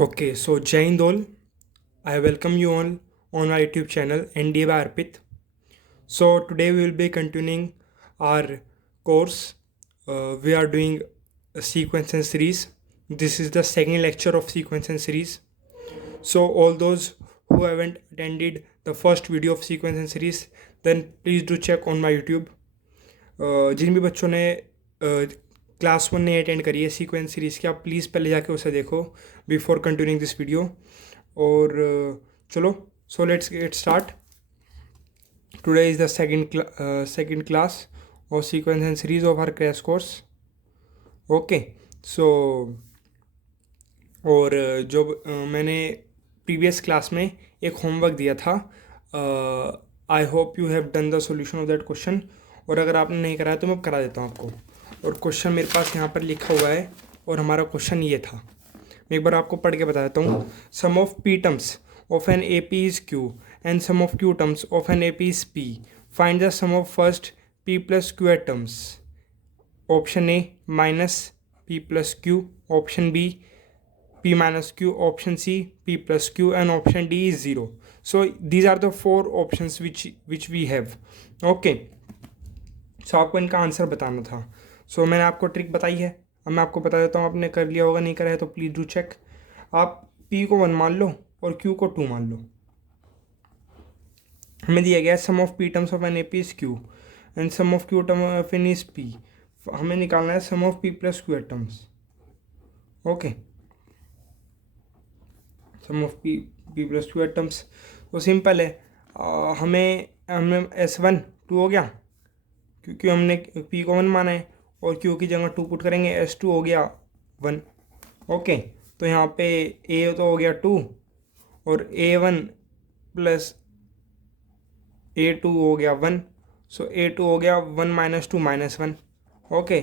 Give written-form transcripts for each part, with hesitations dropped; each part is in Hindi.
Okay, so Jai Hind all. I welcome you all on our YouTube channel NDA by Arpit. So today we will be continuing our course. We are doing a sequence and series. This is the second lecture of sequence and series. So all those who haven't attended the first video of sequence and series, then please do check on my YouTube. जिन भी बच्चों ने क्लास 1 नहीं अटेंड करी है सीक्वेंस सीरीज़ की, आप प्लीज़ पहले जाके उसे देखो बिफोर कंटिन्यूइंग दिस वीडियो। और चलो, so let's get start. Today is the second class और sequence and series of our crash course. Okay, so और जो मैंने प्रीवियस क्लास में एक होमवर्क दिया था, I hope you have done the solution of that question. और अगर आपने नहीं कराया तो मैं करा देता हूँ आपको। और क्वेश्चन मेरे पास यहाँ पर लिखा हुआ है और हमारा क्वेश्चन ये था। मैं एक बार आपको पढ़ के बता देता हूँ। Sum of p terms of an A P is q and sum of q terms of an A P is p. Find the sum of first p plus Q eight terms. Option A minus p plus q, option B p minus q, option C p plus q, and option D is 0. So these are the four options which we have. Okay, so आपको इनका आंसर बताना था। So मैंने आपको ट्रिक बताई है, अब मैं आपको बता देता हूँ। आपने कर लिया होगा, नहीं करा है तो प्लीज़ डू चेक। आप p को 1 मान लो और q को 2 मान लो। हमें दिया गया sum of p terms of an A P is q and sum of q term of an is p। हमें निकालना है sum of p plus q terms. Okay, sum of P plus Q eight terms तो सिंपल है। हमें S1 2 हो गया क्योंकि हमने P को 1 माना है, और Q की जगह 2 पुट करेंगे, S2 हो गया 1। ओके, तो यहाँ पे A तो हो गया 2 और A1 प्लस A2 हो गया 1। सो A2 हो गया 1 माइनस 2 माइनस 1। ओके,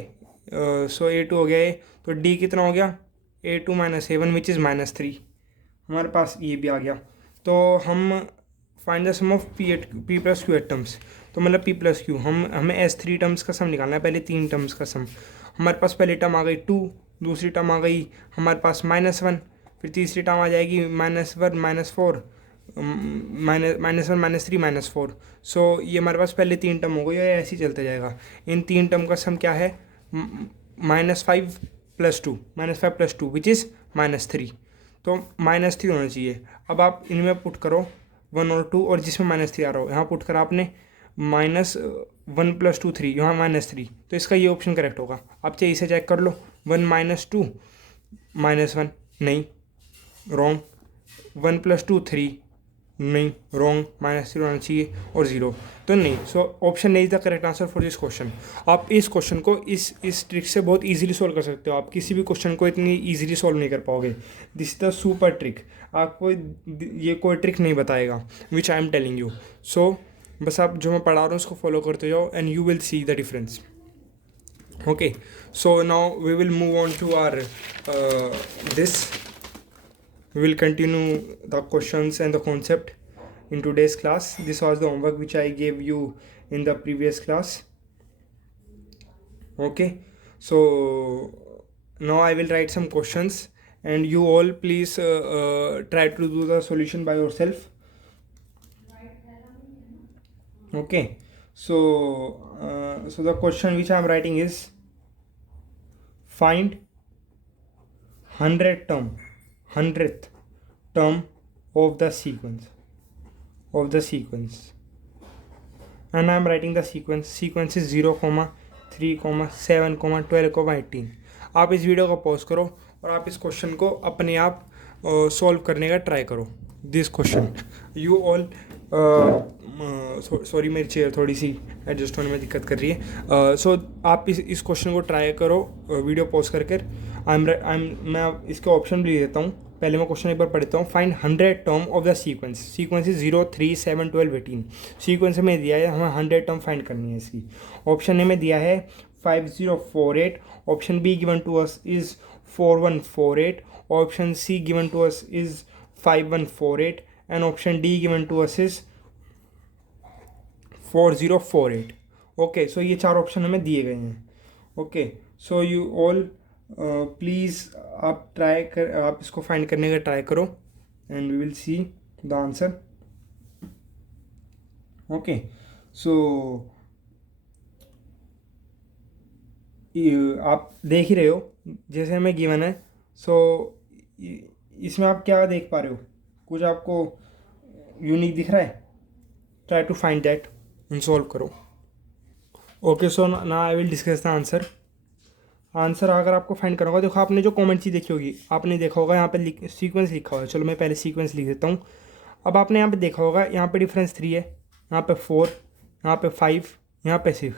सो A2 हो गया A, तो D कितना हो गया A2 minus A1 which is minus 3। हमारे पास ये भी आ गया। तो हम find the sum of P plus Q eight terms, तो मतलब पी प्लस क्यू हमें S3 टर्म्स का सम निकालना है। पहले 3 टर्म्स का सम। हमारे पास पहली टर्म आ गई 2, दूसरी टर्म आ गई हमारे पास -1, फिर तीसरी टर्म आ जाएगी -1 -4 -1 -3 -4। सो ये हमारे पास पहले 3 टर्म हो गई और ऐसे ही चलते जाएगा। इन 3 टर्म का सम क्या है? -5 + 2 -5 + 2 विच इज़ -3। तो -3 होना चाहिए। अब आप इनमें पुट करो 1 और 2, और जिसमें -3 आ रहा हो यहाँ पुट करा आपने। -1 + 2 3, यहाँ -3, तो इसका ये ऑप्शन करेक्ट होगा। आप चाहिए इसे चेक कर लो। 1 - 2 -1, नहीं रॉन्ग। 1 + 2 3, नहीं रॉन्ग। -3 होना चाहिए और 0, तो नहीं। सो ऑप्शन नहीं is the correct answer for this question. आप इस क्वेश्चन को इस ट्रिक से बहुत इजीली सॉल्व कर सकते हो। आप किसी भी क्वेश्चन को इतनी इजीली सॉल्व नहीं कर पाओगे। This is the super trick. आपको ये कोई ट्रिक नहीं बताएगा विच आई एम टेलिंग यू। सो बस आप जो मैं पढ़ा रहा हूँ उसको फॉलो करते जाओ and you will see the difference. Okay, so now we will move on to our we will continue the questions and the concept in today's class. This was the homework which I gave you in the previous class. Okay, so now I will write some questions and you all please try to do the solution by yourself. Okay, so the question which I am writing is find 100th term of the sequence and I am writing the sequence is 0, 3, 7, 12, 18। आप इस वीडियो को पॉज करो और आप इस क्वेश्चन को अपने आप सॉल्व करने का ट्राई करो। This question you all sorry मेरी चेयर थोड़ी सी एडजस्ट होने में दिक्कत कर रही है। सो आप इस क्वेश्चन को ट्राई करो वीडियो पॉज करके। मैं इसके ऑप्शन भी देता हूँ। पहले मैं क्वेश्चन एक बार पढ़ता हूँ। Find 100th term of the sequence is 0, 3, 7, 12, 18। Sequence में दिया है, हमें 100 टर्म फाइंड करनी है इसकी। ऑप्शन ए में दिया है 5048, option B given to us is 4148, option C given to us is 5148 and option D given to us is 4048। Okay, so ये 4 ऑप्शन हमें दिए गए हैं। Okay, so you all please आप इसको फाइंड करने का ट्राई करो and we will see the answer. Okay, so आप देख ही रहे हो जैसे हमें गिवन है। सो इसमें आप क्या देख पा रहे हो, कुछ आपको यूनिक दिख रहा है? Try to find that and solve करो। ओके, सो ना I will discuss the answer. Answer अगर आपको फाइंड करना होगा, देखो आपने जो कमेंट चीज़ देखी होगी, आपने देखा होगा यहाँ पे सीक्वेंस लिखा हुआ है। चलो मैं पहले सीक्वेंस लिख देता हूँ। अब आपने यहाँ पे देखा होगा, यहाँ पे डिफरेंस 3 है, यहाँ पे 4, यहाँ पे 5, यहाँ पे 6।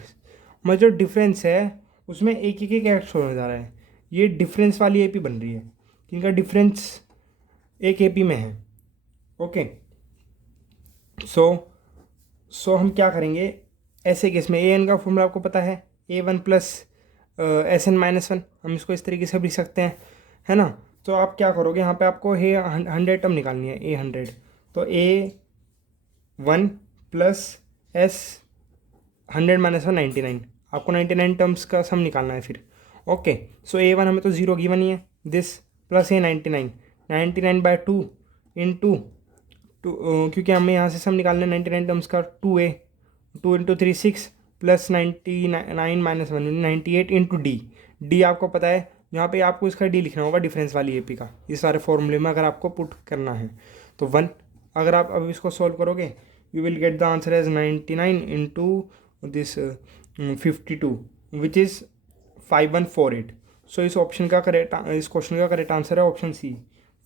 मतलब जो डिफरेंस है उसमें एक एक एक्ट होने जा रहा है। ये डिफरेंस वाली एपी बन रही है, इनका डिफरेंस एक एपी में है। ओके, सो हम क्या करेंगे ऐसे केस में? ए एन का फॉर्मूला आपको पता है, A1 प्लस SN-1। हम इसको इस तरीके से भी लिख सकते हैं, है ना। तो आप क्या करोगे, यहाँ पे आपको है 100 टर्म निकालनी है, A100। तो A1 प्लस S100-1 99, आपको 99 टर्म्स का सम निकालना है फिर। ओके, सो A1 हमें तो 0 गिवन ही है, this plus A99, 99/2 into two, क्योंकि हमें यहाँ से सम निकालना है 99 टर्म्स का, 2A, 2 into 3 6 plus 99-1 98 into D आपको पता है, यहाँ पे आपको इसका डी लिखना होगा डिफरेंस वाली एपी का, ये सारे फॉर्मूले में अगर आपको पुट करना है तो 1। अगर आप अब इसको सॉल्व करोगे you will get the answer as 99 into this 52 which is 5148। So इस ऑप्शन का करेक्ट, इस क्वेश्चन का करेक्ट आंसर है ऑप्शन सी,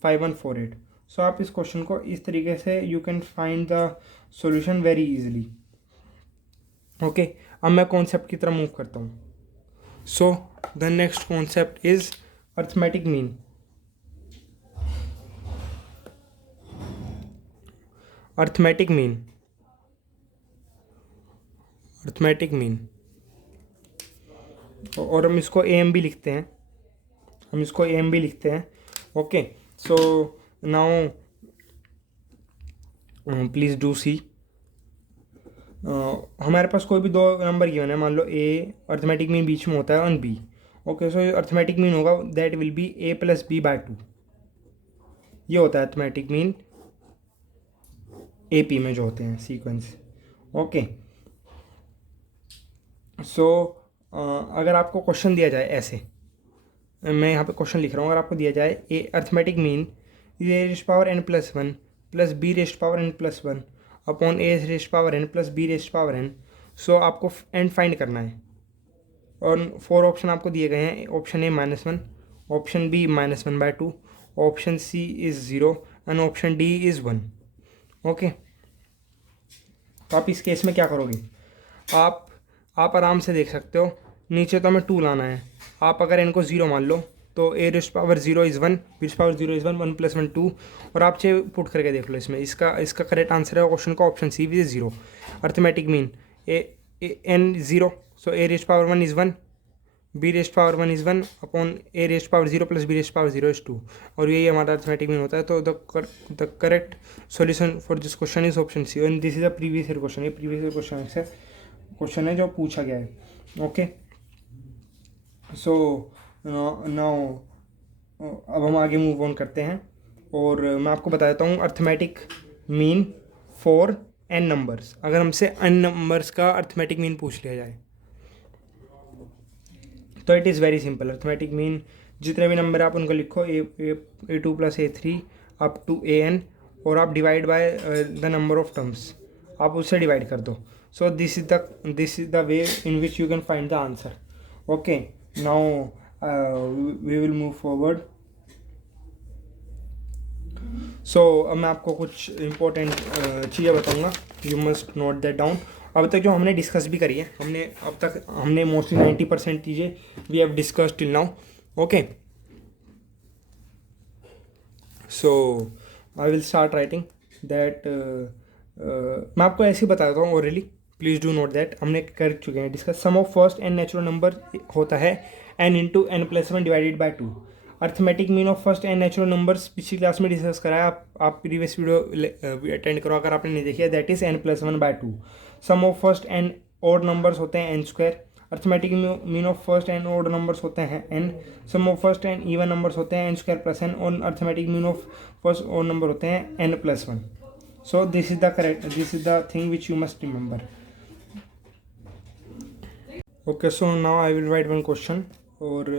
5148। सो आप इस क्वेश्चन को इस तरीके से you can find the solution very easily. Okay, अब मैं कॉन्सेप्ट की तरफ मूव करता हूँ। So the next concept is arithmetic mean. Arithmetic mean, arithmetic mean, और हम इसको AM भी लिखते हैं, हम इसको AM भी लिखते हैं। Okay, so now please do see, हमारे पास कोई भी दो नंबर गिवन है, मान लो A, अर्थमेटिक मीन बीच में होता है and B। Okay, so arithmetic mean होगा that will be A + B/2। ये होता है अर्थमेटिक मीन AP में जो होते हैं सीक्वेंस। ओके, सो अगर आपको क्वेश्चन दिया जाए ऐसे, मैं यहाँ पे क्वेश्चन लिख रहा हूँ, अगर आपको दिया जाए a arithmetic mean A⁻n+1 plus B⁻n+1 upon A⁻n plus B⁻n, so आपको एंड फाइंड करना है। और 4 ऑप्शन आपको दिए गए हैं, option A -1, option B -1/2, option C is 0 and option D is 1। Okay, तो आप इस केस में क्या करोगे, आप आराम से देख सकते हो, नीचे तो हमें 2 लाना है। आप अगर इनको 0 मान लो तो A⁻0 इज़ 1, B⁻0 इज़ 1, 1 + 1 2, और आप चाहे पुट करके देख लो इसमें। इसका करेक्ट आंसर है क्वेश्चन का option C which 0। Arithmetic mean n 0, so A⁻1 is 1, B⁻1 is 1 upon A⁻0 plus B⁻0 is 2, और यही हमारा अर्थमेटिक मीन होता है। तो the correct solution for this question is option C, and this is a previous year question. ये प्रीवियस ईयर क्वेश्चन है जो पूछा गया है। ओके, सो नाउ अब हम आगे मूव ऑन करते हैं, और मैं आपको बता देता हूँ arithmetic mean for n numbers. अगर हमसे n नंबर्स का अर्थमेटिक मीन पूछ लिया जाए तो it is very simple. Arithmetic mean जितने भी नंबर आप उनको लिखो, A2 + A3 up to AN, और आप divide by the number of terms, आप उससे डिवाइड कर दो। So this is the way in which you can find the answer. Okay, now we will move forward. So अब मैं आपको कुछ इंपॉर्टेंट चीज़ें बताऊंगा, you must note that down. अब तक जो हमने डिस्कस भी करी है, हमने मोस्टली 90% चीज़ें we have discussed till now. Okay, so I will start writing that. मैं आपको ऐसे ही बता देता हूँ orally, please do note that, हमने कर चुके हैं discuss. Sum of first n natural number होता है n into n+1 divided by 2। Arithmetic mean of first n natural numbers पिछली क्लास में डिस्कस कराया, आप प्रीवियस वीडियो अटेंड करो अगर आपने नहीं देखी है, that is n+1/2। Sum of first n odd numbers होते हैं n²। Arithmetic mean of first n odd numbers होते हैं n, sum of first n even numbers होते हैं n स्क्वायर प्लस n, और arithmetic mean of first odd number होते हैं n plus 1. So this is the thing which you must remember. Okay, so now I will write one question, और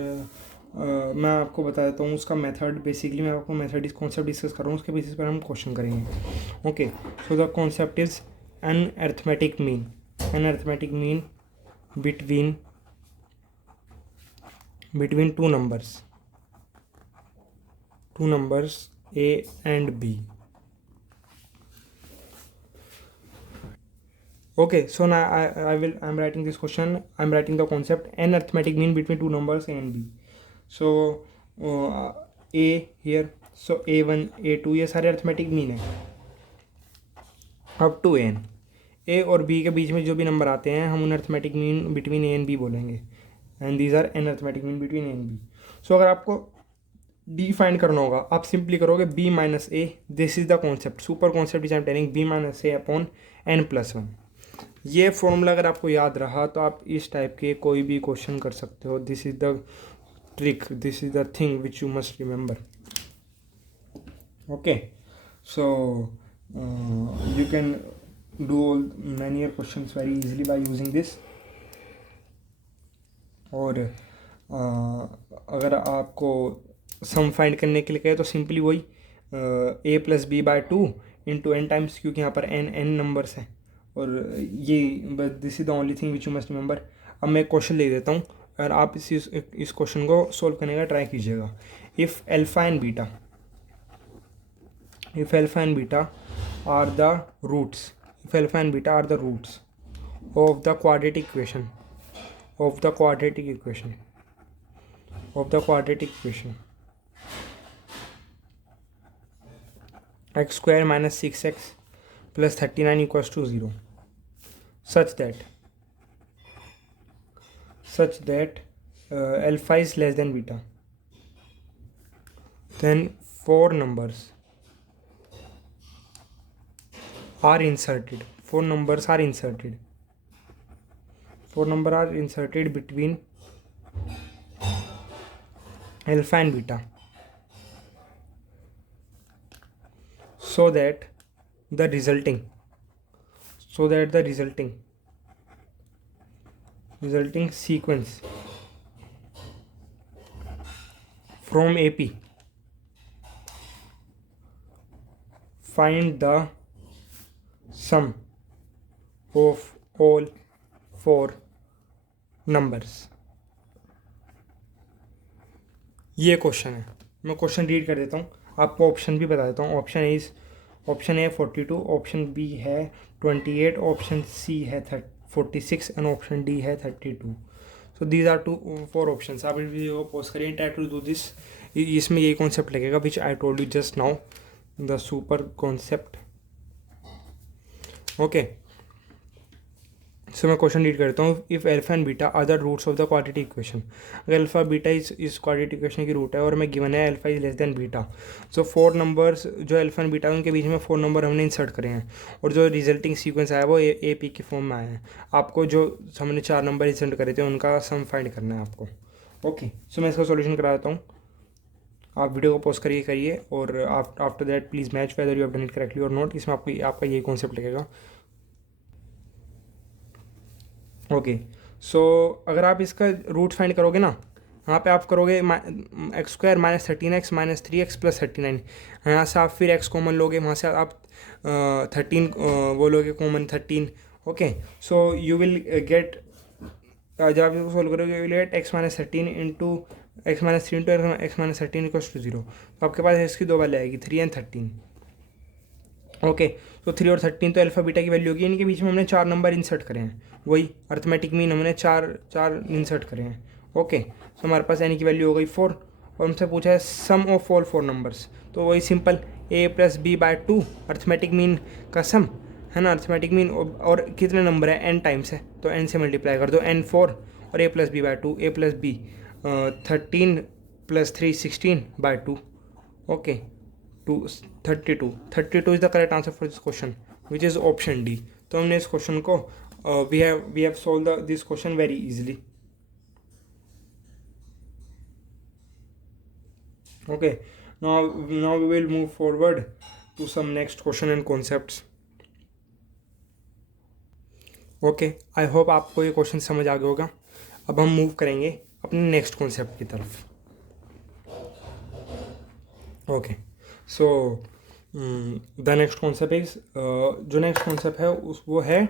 मैं आपको बता देता हूँ उसका मेथड. बेसिकली मैं आपको मेथड कॉन्सेप्ट डिस्कस कर रहा हूँ, उसके बेसिस पर हम क्वेश्चन करेंगे. Okay, so the concept is an arithmetic mean between two numbers a and b. Okay, so now I'm writing this question. I'm writing the concept an arithmetic mean between two numbers a and b. So a here, so a1 a2 ये सारे अर्थमेटिक मीन है अप टू n. ए और बी के बीच में जो भी नंबर आते हैं हम उन arithmetic mean between A and B बोलेंगे, and these are n arithmetic mean between A and B. So अगर आपको डी फाइंड करना होगा, आप सिंपली करोगे B minus A. This is the concept, super concept is I am telling, B minus A upon n plus 1. ये फॉर्मूला अगर आपको याद रहा तो आप इस टाइप के कोई भी क्वेश्चन कर सकते हो. This is the trick, this is the thing which you must remember. Okay, so you can do many questions very easily by using this. और अगर आपको सम फाइंड करने के लिए कहे तो सिंपली वही a plus B by 2 into n times, क्योंकि यहाँ पर एन नंबर्स हैं, और ये this is the only thing which you must remember. अब मैं क्वेश्चन लिख देता हूँ और आप इस क्वेश्चन को सोल्व करने का ट्राई कीजिएगा. If alpha and beta are the roots, if alpha and beta are the roots of the quadratic equation x square minus 6x plus 39 equals to 0, such that alpha is less than beta, then four numbers are inserted between alpha and beta, so that the resulting sequence from AP find the sum of all four numbers. ये क्वेश्चन है. मैं क्वेश्चन रीड कर देता हूँ, आपको ऑप्शन भी बता देता हूँ. ऑप्शन ए 42, ऑप्शन बी है 28, ऑप्शन सी है 46 एंड ऑप्शन डी है 32. So these are 4 option. आप इस वीडियो को पॉज करिए, ट्राई टू डू दिस. इसमें यही कॉन्सेप्ट लगेगा which I told you just now, the super concept. Okay, so मैं क्वेश्चन रीड करता हूँ. If alpha and beta are the roots of the quadratic equation. अगर अल्फा बीटा इस क्वाड्रेटिक इक्वेशन की रूट है और मैं गिवन है alpha is less than beta, so 4 numbers जो अल्फा एंड बीटा है उनके बीच में 4 नंबर हमने इंसर्ट करे हैं, और जो रिजल्टिंग सीक्वेंस आया वो ए पी के फॉर्म में आया है. आपको जो हमने 4 नंबर इंसर्ट करे थे उनका सम फाइंड करना है आपको. ओके, सो मैं इसका सॉल्यूशन करा देता हूँ. आप वीडियो को पॉज करिए और after that please match whether you have done it correctly और नॉट. इसमें आपका यही कॉन्सेप्ट लगेगा. ओके, सो अगर आप इसका रूट फाइंड करोगे ना, यहाँ पे आप करोगे x square minus 13x minus 3x plus 39. यहाँ से आप फिर x कॉमन लोगे, वहाँ से आप 13 वो लोगे common 13. Okay, so you will get, जब आप इसको सोल्व करोगे you will get x minus 13 into x minus 3 into x minus 13 equals to 0. तो आपके पास इसकी 2 वैल्यू आएगी, 3 एंड 13. ओके, तो 3 और 13 तो अल्फा बीटा की वैल्यू होगी. इनके बीच में हमने 4 नंबर इंसर्ट करे हैं, वही अर्थमेटिक मीन हमने चार इंसर्ट करे हैं. ओके, तो हमारे पास एन की वैल्यू हो गई 4, और हमसे पूछा है सम ऑफ ऑल 4 नंबर्स. तो वही simple a plus B by 2 arithmetic mean का सम है ना. अर्थमेटिक मीन और कितने नंबर है, n टाइम्स है, तो n से मल्टीप्लाई कर दो, n 4 और a plus B by 2, a plus B 13 plus 3 16 by 2. Okay, 32 is the correct answer for this question which is option D. तो हमने इस क्वेश्चन को we have solved this question very easily. Okay, now we will move forward to some next question and concepts. Okay, I hope आपको ये क्वेश्चन समझ आ गया होगा. अब हम मूव करेंगे अपने नेक्स्ट कॉन्सेप्ट की तरफ. Okay, so the next concept is, जो नेक्स्ट कॉन्सेप्ट है वो है,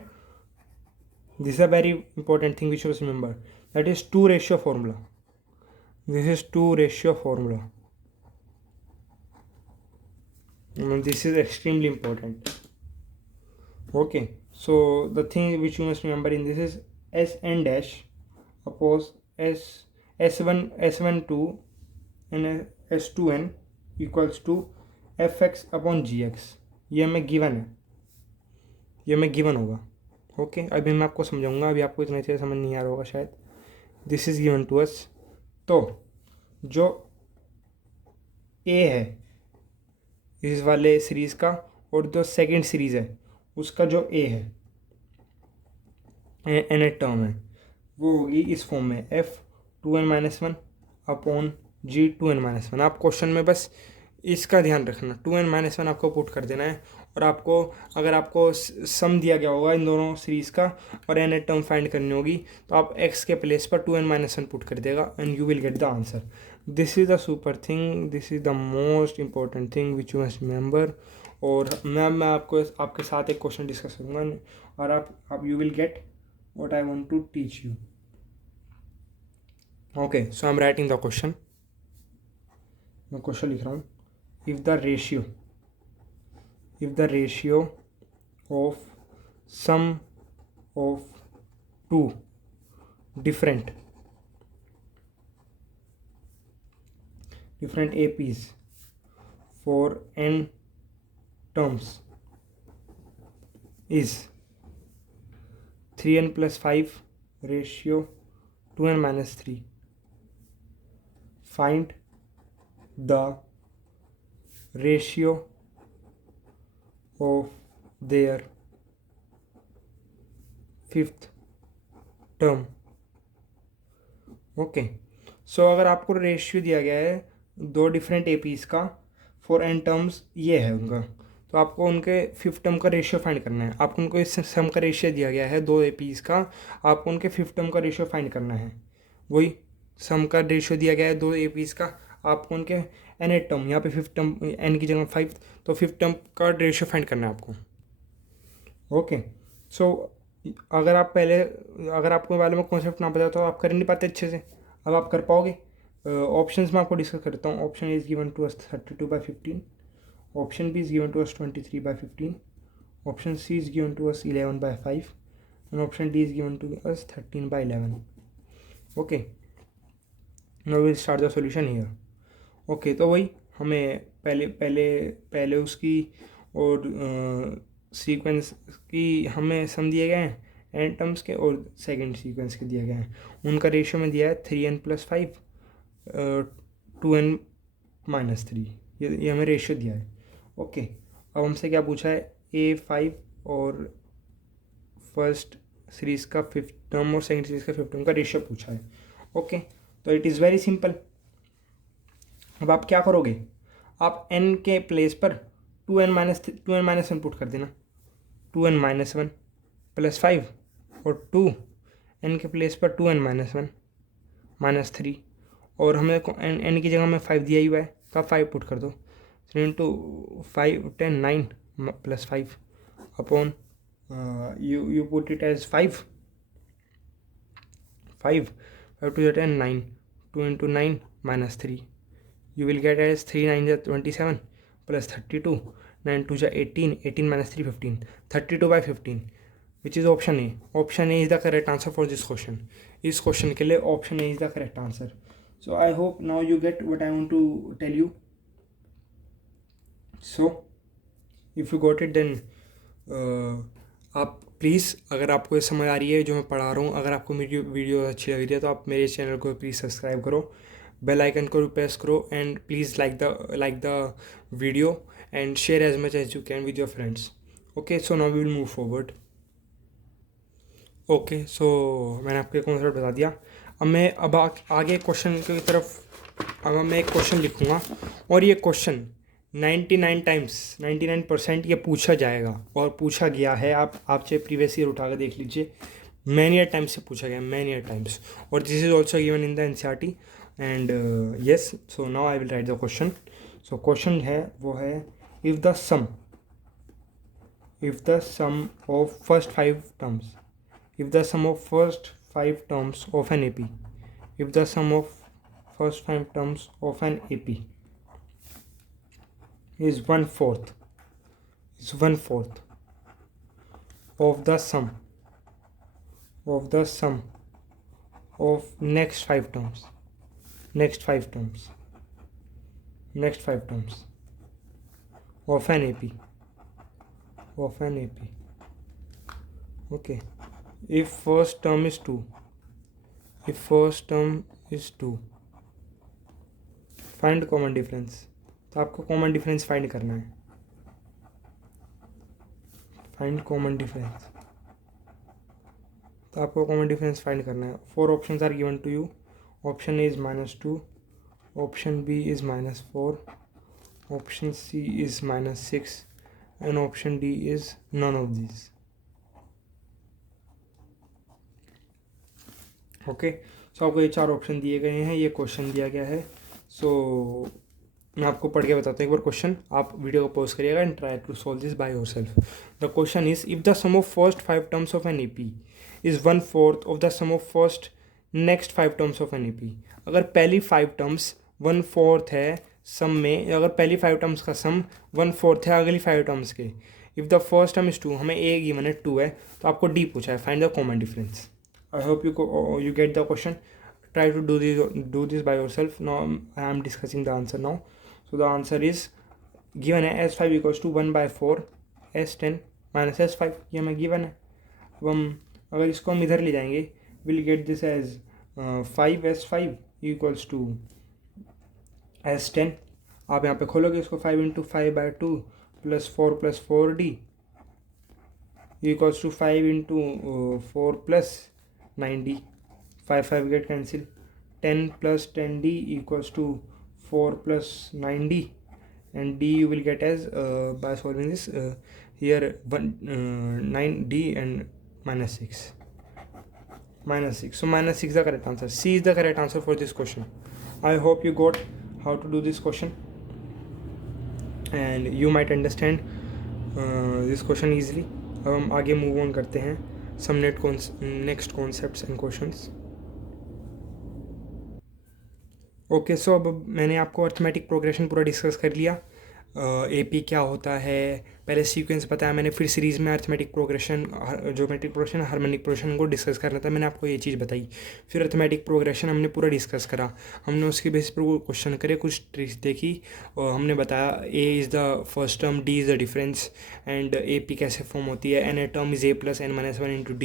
this is a very important thing which you remember, that is two ratio formula. This is two ratio formula. This is extremely important. Okay, so the thing which you must remember in this is Sn dash oppose S12 and S2n equals to fx upon gx. ये हमें गिवन है, ये हमें गिवन होगा. ओके, अभी मैं आपको समझाऊंगा, अभी आपको इतना अच्छे समझ नहीं आ रहा होगा शायद. This is given to us. तो जो ए है इस वाले सीरीज़ का और जो सेकेंड सीरीज़ है उसका जो ए है एन टर्म है, वो होगी इस फॉर्म में f2n-1 अपॉन g2n-1. आप क्वेश्चन में बस इसका ध्यान रखना, 2n-1 आपको पुट कर देना है. और आपको अगर आपको सम दिया गया होगा इन दोनों सीरीज़ का और एन टर्म फाइंड करनी होगी तो आप x के प्लेस पर 2n-1 पुट कर देगा and you will get the answer. This is the super thing, this is the most important thing which you must remember. और मैं आपको आपके साथ एक क्वेश्चन डिस्कस करूँगा और आप you will get what I want to teach you. Okay, so I am writing the question. मैं क्वेश्चन लिख रहा हूँ. If the ratio of sum of two different APs for n terms is 3n plus 5 ratio 2n minus 3. Find the ratio of their fifth term. Okay, so अगर आपको रेशियो दिया गया है दो डिफरेंट एपीज़ का फॉर एन टर्म्स ये है उनका, तो आपको उनके फिफ्थ टर्म का रेशियो फाइंड करना है. आपको उनको इस सम का रेशियो दिया गया है दो एपीज़ का, आपको उनके फिफ्थ टर्म का रेशियो फाइंड करना है. वही सम का रेशियो दिया गया है दो एपीज़ का, आपको उनके एन टर्म, यहाँ पे फिफ्थ टर्म एन की जगह 5, तो फिफ्थ टर्म का रेशियो फाइंड करना है आपको. ओके, सो अगर आपको वाले में कॉन्सेप्ट ना पता तो आप कर नहीं पाते अच्छे से. अब आप कर पाओगे. ऑप्शंस में आपको डिस्कस करता हूँ. Option is given to us 32/15. Option B is given to us 23/15. Option C is given to us 11/5 and option D is given to us 13/11. Okay, now will start the solution here. Okay, तो वही हमें पहले उसकी और सीक्वेंस की हमें सम दिए गए हैं एन टर्म्स के और सेकंड सीक्वेंस के दिए गए हैं. उनका रेशियो में दिया है 3n + 5 2n - 3. ये हमें रेशियो दिया है. ओके, अब हमसे क्या पूछा है, A5 और फर्स्ट सीरीज़ का फिफ्थ टर्म और सेकंड सीरीज़ का फिफ्थ टर्म का रेशियो पूछा है. ओके, तो इट इज़ वेरी सिंपल. अब आप क्या करोगे, आप n के प्लेस पर 2n - 1 पुट कर देना. 2n - 1 + 5 और 2 n के प्लेस पर 2n - 1 - 3 और हमें n की जगह में 5 दिया ही हुआ है तो आप 5 पुट कर दो. 3 × 5 10 9 + 5 upon you put it as 5 5 to the 10 9 2 × 9 - 3. You will get as 3 9 is 27 plus 32 9 2 is 18 18 - 3 15 32/15, which is option A. Option A is the correct answer for this question. इस क्वेश्चन के लिए option A is the correct answer. So I hope now you get what I want to tell you. So if you got it then आप प्लीज़, अगर आपको ये समझ आ रही है जो मैं पढ़ा रहा हूँ, अगर आपको मेरी वीडियो अच्छी लग रही है तो आप मेरे चैनल को प्लीज़ सब्सक्राइब करो, बेल आइकन को प्रेस करो and please like the video and share as much as you can with your friends. Okay, so now we will move forward. Okay, so मैंने आपको एक कॉन्सेप्ट बता दिया। अब मैं आगे क्वेश्चन की तरफ, अब मैं एक क्वेश्चन लिखूँगा और ये क्वेश्चन 99% ये पूछा जाएगा और पूछा गया है। आप चाहे प्रीवियस ईयर उठा कर देख लीजिए, मैनी ईयर टाइम्स से पूछा गया, मैनी ईयर टाइम्स, और this is also given in the NCERT and yes. So now I will write the question. So question है वो है, if the sum of first 5 terms, if the sum of first 5 terms of an AP, if the sum of first 5 terms of an AP is one fourth of the sum of next 5 terms of an AP, okay, if first term is 2, find common difference. तो आपको कॉमन डिफरेंस फाइंड करना है, फाइंड कॉमन डिफरेंस। तो आपको कॉमन डिफरेंस फाइंड करना है। 4 options are given to you. Option A is -2, option B is -4, option C is -6 and option D is none of this. Okay, so आपको ये 4 ऑप्शन दिए गए हैं, ये क्वेश्चन दिया गया है। सो मैं आपको पढ़ के बताता हूँ एक बार क्वेश्चन, आप वीडियो को पॉज करिएगा and try to solve this by yourself. The question is, if the sum of first 5 terms of an AP is 1/4 of the sum of first next 5 terms of an AP. अगर पहली 5 टर्म्स 1/4 है सम में, अगर पहली 5 टर्म्स का सम 1/4 है अगली 5 टर्म्स के, if the first term is 2, हमें ए गिवन है 2 है, तो आपको डी पूछा है, find the common difference. I hope you get the question. Try to do this by yourself. Now I am discussing the answer now. So the answer is given है S5 equals to 1/4 S10 minus S5, ये हमें given है। अब हम अगर इसको हम इधर ले जाएंगे, we'll get this as 5 S5 equals to S10। आप यहाँ पे खोलोगे इसको, 5 × 5/2 plus 4D equals to 5 × 4 plus 9D, 5 get cancel, 10 plus 10D equals to 4 plus 9D, and D you will get as by solving this here 9D and -6. So -6 is the correct answer. C is the correct answer for this question. I hope you got how to do this question and you might understand this question easily. अब हम आगे मूव ऑन करते हैं some next concepts and questions. Okay, so अब मैंने आपको अर्थमेटिक प्रोग्रेशन पूरा डिस्कस कर लिया। एपी क्या होता है, पहले सीक्वेंस बताया मैंने, फिर सीरीज़ में arithmetic progression, geometric progression, harmonic progression को डिस्कस करना था, मैंने आपको ये चीज़ बताई। फिर अर्थमेटिक प्रोग्रेशन हमने पूरा डिस्कस करा, हमने उसके बेसिस पर क्वेश्चन करे, कुछ ट्रिक्स देखी और हमने बताया A is the first term, D is the difference and A P कैसे फॉर्म होती है। N a term is A + n - 1 × D।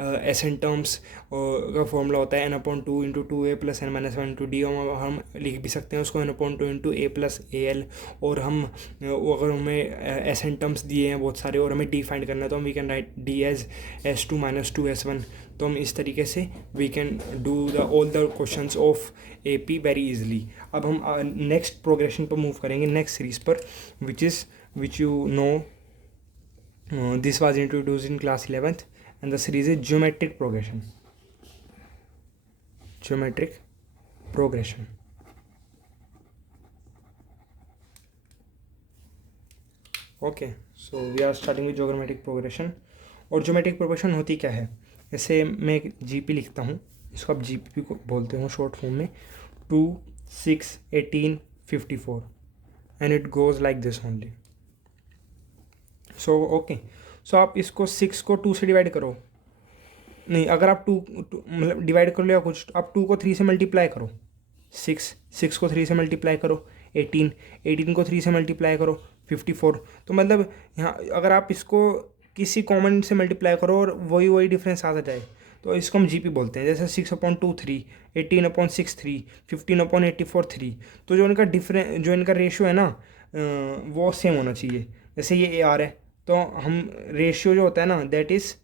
S n terms का फॉर्मूला होता है n/2 × 2a + n - 1 × D। हम लिख भी सकते हैं उसको n/2 × a + al। और हम अगर हमें एस एन टर्म्स दिए हैं बहुत सारे और हमें डी फाइंड करना है, तो हम we can write D as S2 - 2S1। तो हम इस तरीके से we can do all the questions of AP very easily. अब हम नेक्स्ट प्रोग्रेशन पर मूव करेंगे, नेक्स्ट सीरीज पर, which you know this was introduced in class 11th and the series is geometric progression. ओके, so we are starting with geometric progression. और ज्योमेट्रिक प्रोग्रेशन होती क्या है, जैसे मैं एक GP लिखता हूँ, इसको आप GP को बोलते हो शॉर्ट फॉर्म में, 2, 6, 18, 54 and it goes like this only. So okay, so आप इसको 6 को 2 से डिवाइड करो, नहीं, अगर आप 2 मतलब डिवाइड कर लो या कुछ, आप 2 को 3 से मल्टीप्लाई करो, 6 को 3 से मल्टीप्लाई करो, 18 को 3 से मल्टीप्लाई करो, 54। तो मतलब यहाँ अगर आप इसको किसी कॉमन से मल्टीप्लाई करो और वही डिफरेंस आ जाए, तो इसको हम GP बोलते हैं। जैसे 6/2 3, 18/6 3, 15/84 3। तो जो इनका रेशियो है ना, वो सेम होना चाहिए। जैसे ये AR है, तो हम रेशियो जो होता है ना, दैट इज़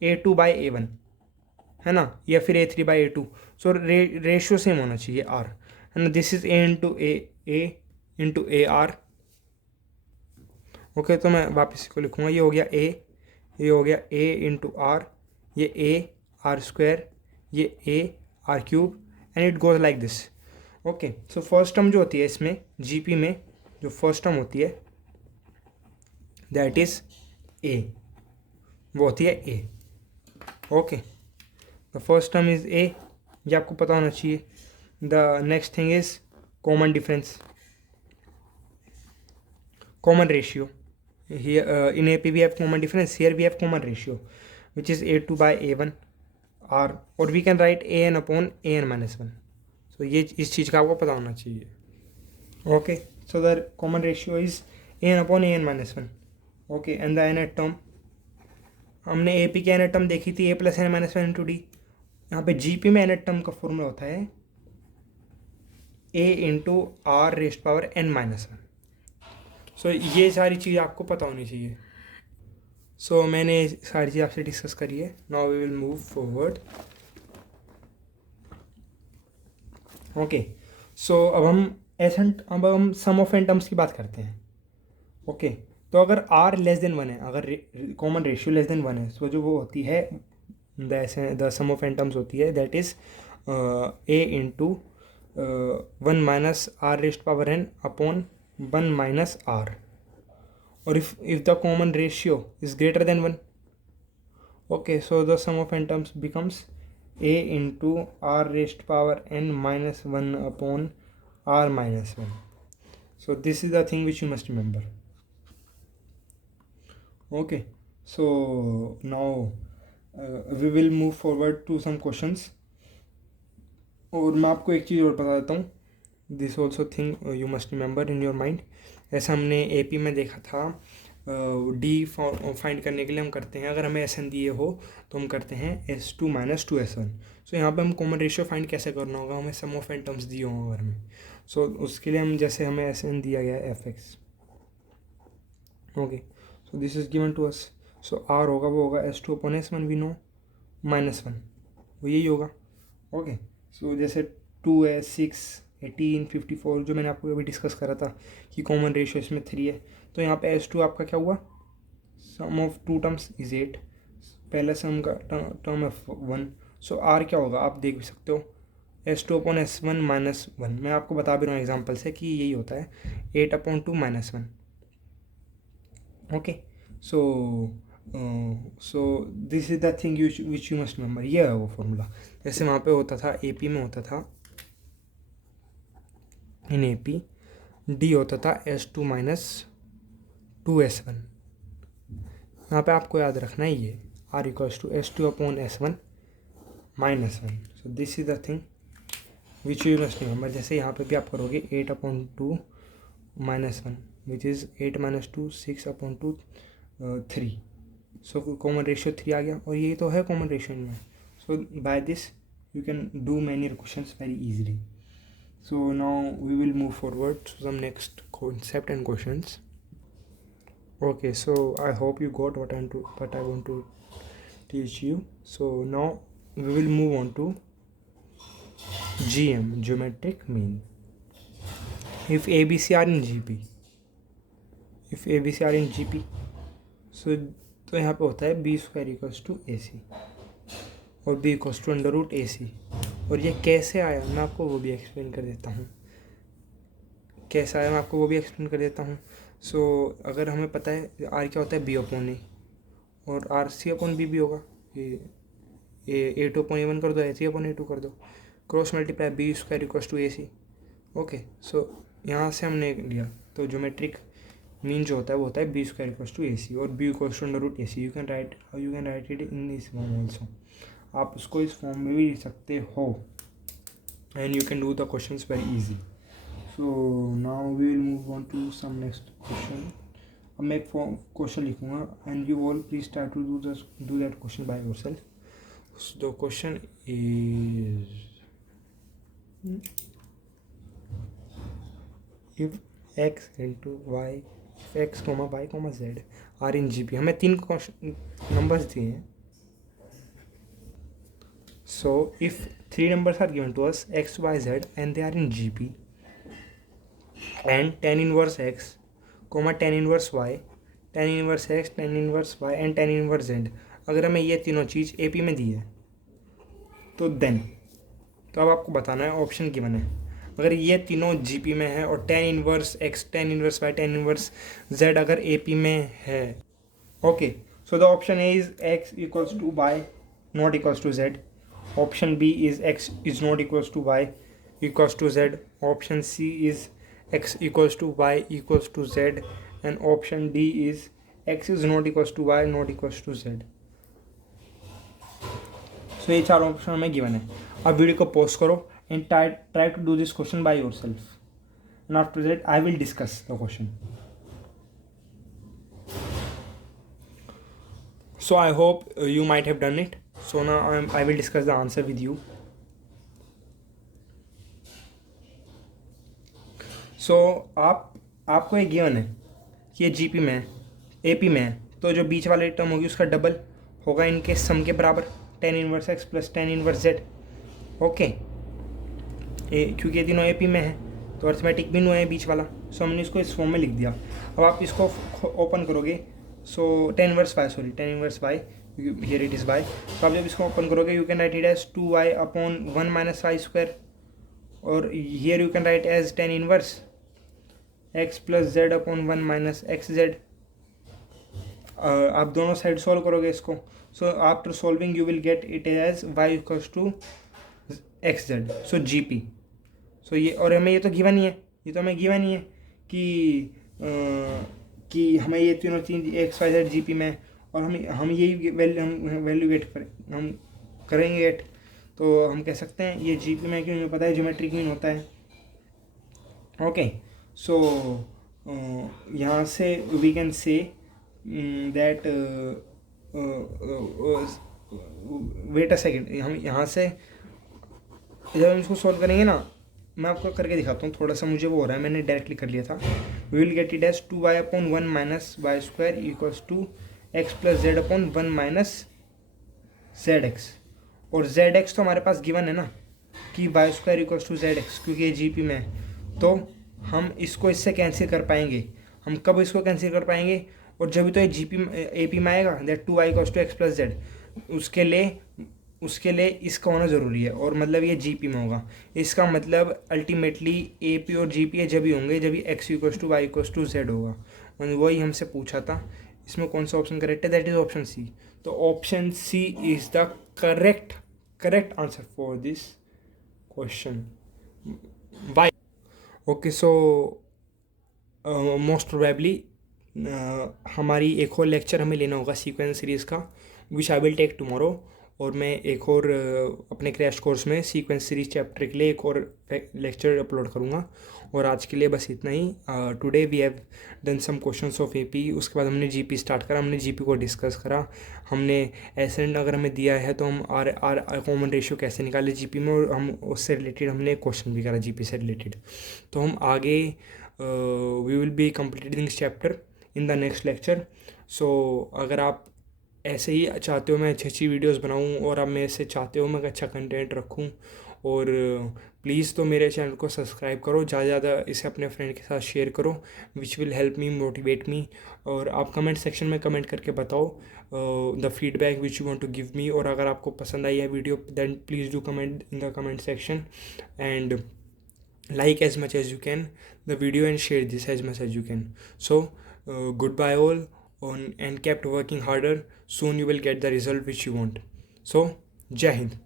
A2/A1 है ना, या फिर A3/A2। सो रेशियो सेम होना चाहिए R, है ना। This is A into A okay. तो मैं वापस इसको लिखूँगा, ये हो गया A, ये हो गया A इंटू आर, ये A r², ये A r³ and it goes like this. Okay. So first term जो होती है इसमें GP में, जो फर्स्ट टर्म होती है दैट इज A, वो होती है A। Okay, the first term is A, ये आपको पता होना चाहिए। The next thing is common difference, common ratio. Here in AP we have common difference, here we have common ratio, which is A2/A1 R, or we can write AN upon AN minus 1। so ये इस चीज़ का आपको पता होना चाहिए। okay, so the common ratio is AN upon AN minus 1। okay, and the nth term, हमने AP की nth term देखी थी A plus N minus 1 into D। यहाँ पे GP में nth term का फॉर्मूला होता है A into R raised power N minus 1। सो ये सारी चीज़ आपको पता होनी चाहिए। सो मैंने सारी चीज़ आपसे डिस्कस करी है। Now we will move forward. Okay, so अब हम सम ऑफ एन टर्म्स की बात करते हैं। ओके, तो अगर R लेस देन 1 है, अगर कॉमन रेशियो लेस देन 1 है, सो जो वो होती है the sum of n terms होती है that is A into 1 minus R raised power N upon 1 minus R, or if the common ratio is greater than 1, okay, so the sum of n terms becomes A into R raised power N minus 1 upon R minus 1। so this is the thing which you must remember। okay, so now we will move forward to some questions। और मैं आपको एक चीज़ और बता देता हूँ, this also thing you must remember in your mind. ऐसा हमने AP में देखा था, D फाइंड करने के लिए हम करते हैं, अगर हमें SN दिए हो तो हम करते हैं S2 माइनस 2S1। सो यहाँ पे हम कॉमन रेशियो फाइंड कैसे करना होगा, हमें सम ऑफ एन टर्म्स दिए हों अगर हमें, सो उसके लिए हम जैसे हमें SN दिया गया है FX। Okay, so this is given to us. सो R होगा वो होगा S2 upon S1 we know minus 1, वो यही होगा। ओके, सो जैसे 2 है 6 18 54 जो मैंने आपको अभी डिस्कस करा था कि कॉमन रेशियो इसमें 3 है, तो यहाँ पे S2 आपका क्या हुआ, सम ऑफ टू टर्म्स इज 8, पहला सम का टर्म है 1। सो R क्या होगा आप देख भी सकते हो, S2 अपॉन S1 माइनस 1। मैं आपको बता भी रहा हूँ एग्जाम्पल से कि यही होता है 8 upon 2 minus 1। Okay, so this is the thing which you must remember. ये है वो फॉर्मूला, जैसे वहाँ पे होता था AP में होता था, इन AP D होता था S2 माइनस 2S1। यहाँ पे आपको याद रखना है ये R equals to S2 upon S1 minus 1। So this is the thing which you must remember. जैसे यहाँ पे भी आप करोगे 8 upon 2 minus 1 which is 8 minus 2 6 upon 2 3। So common ratio 3 आ गया, और ये तो है कॉमन रेशियो इनमें। So by this you can do many questions very easily. So now we will move forward to some next concept and questions। Okay, so I hope you got what I want to teach you। So now we will move on to GM, geometric mean। If ABC are in GP, if ABC are in GP, so तो यहाँ पे होता है B² इक्वल्स टू AC और B equals to under root AC। और ये कैसे आया मैं आपको वो भी एक्सप्लेन कर देता हूँ, कैसे आया मैं आपको वो भी एक्सप्लेन कर देता हूँ। सो अगर हमें पता है R क्या होता है B अपॉन A, और RC अपॉन B भी होगा, ये A2 अपॉन A1 कर दो, AC अपॉन A2 कर दो, cross multiply B² equals to AC। Okay, so यहाँ से हमने लिया, तो ज्योमेट्रिक मीन जो होता है वो होता है B² इक्वल्स टू AC और B equals to under root AC। You can write it in this form also, आप उसको इस फॉर्म में भी लिख सकते हो, and you can do the questions very easy. So now we will move on to some next question. अब मैं एक क्वेश्चन लिखूँगा and you all please try to do that question by yourself. The question is if x into y, x, y, z are in GP। हमें 3 नंबर्स दिए हैं, So if three numbers are given to us, x, y, z, and they are in GP, and tan inverse x, comma tan inverse y, tan inverse x, tan inverse y, and tan inverse z, अगर हमें ये तीनों चीज़ AP में दी है तो देन, तो अब आपको बताना है ऑप्शन गिवन है, अगर ये तीनों GP में है और tan inverse x, tan inverse y, tan inverse z अगर AP में है, okay, so the option A is x equals to y not equals to z, option B is x is not equals to y equals to z, option C is x equals to y equals to z, and option D is x is not equals to y not equals to z। So ये चार ऑप्शन हमें गिवन है। अब वीडियो को पॉज करो and try to do this question by yourself, and after that I will discuss the question. So I hope you might have done it. So now I will discuss the answer with you. So आपको एक गिवन है कि ये GP में है, AP में है, तो जो बीच वाली टर्म होगी उसका डबल होगा इनके सम के बराबर, tan inverse x plus tan inverse z। Okay, क्योंकि ये तीनों AP में है तो अर्थमेटिक भी नो है बीच वाला, सो हमने इसको इस फॉर्म में लिख दिया। अब आप इसको ओपन करोगे, so tan inverse y, here it is y, तो आप जब इसको ओपन करोगे you can write it as 2y upon 1 minus y square, और here you can write as tan inverse x plus z upon 1 minus x z. आप दोनों साइड सॉल्व करोगे इसको, so after solving you will get it as y equals to x z, so GP। So ये, और हमें ये तो गिवन ही है, ये तो हमें गिवन ही है कि हमें ये तीनों चीज़ एक्स वाई जेड GP में, और हम यही वैल्यू गेट करेंगे गेट, तो हम कह सकते हैं ये GP में, क्यों, हमें पता है ज्योमेट्रिक मीन होता है। ओके, सो यहाँ से we can say that, wait a second, हम यहाँ से जब हम इसको सॉल्व करेंगे ना, मैं आपको करके दिखाता हूँ, थोड़ा सा मुझे वो हो रहा है, मैंने डायरेक्टली कर लिया था। We will get it as 2y upon 1 minus y square equals to x plus z upon 1 minus z x, और जेड एक्स तो हमारे पास गिवन है ना कि y square equals to z x, क्योंकि ये GP में है, तो हम इसको इससे कैंसिल कर पाएंगे। हम कब इसको कैंसिल कर पाएंगे, और जब भी तो ये GP AP में आएगा, that 2y equals to x plus z, उसके लिए इसका होना ज़रूरी है, और मतलब ये GP में होगा। इसका मतलब अल्टीमेटली AP और GP जब भी होंगे जब भी x equals to y equals to z होगा, मतलब वही हमसे पूछा था। इसमें कौन सा ऑप्शन करेक्ट है, दैट इज ऑप्शन सी। तो option C is the correct answer for this question. वाई, ओके, सो मोस्ट प्रोबेबली हमारी एक और लेक्चर हमें लेना होगा सीक्वेंस सीरीज़ का, विच आई विल टेक टुमारो, और मैं एक और अपने क्रैश कोर्स में सीक्वेंस सीरीज चैप्टर के लिए एक और लेक्चर अपलोड करूँगा। और आज के लिए बस इतना ही। Today we have done some questions of AP, उसके बाद हमने GP स्टार्ट करा, हमने GP को डिस्कस करा, हमने एसेंड अगर हमें दिया है तो हम आर कॉमन रेशियो कैसे निकाले GP में, और हम उससे रिलेटेड हमने क्वेश्चन भी करा GP से रिलेटेड। तो हम आगे we will be completing this chapter in the next lecture. So अगर आप ऐसे ही चाहते हो मैं अच्छी वीडियोस बनाऊं, और आप मेरे से चाहते हो मैं अच्छा कंटेंट रखूं, और प्लीज़ तो मेरे चैनल को सब्सक्राइब करो, ज़्यादा से ज़्यादा इसे अपने फ्रेंड के साथ शेयर करो, which will help me, motivate me. और आप कमेंट सेक्शन में कमेंट करके बताओ the feedback which you want to give me, और अगर आपको पसंद आई है video then please do comment in the comment section, and like as much as you can the video and share this as much as you can. So goodbye all, and kept working harder, soon you will get the result which you want. So Jai Hind.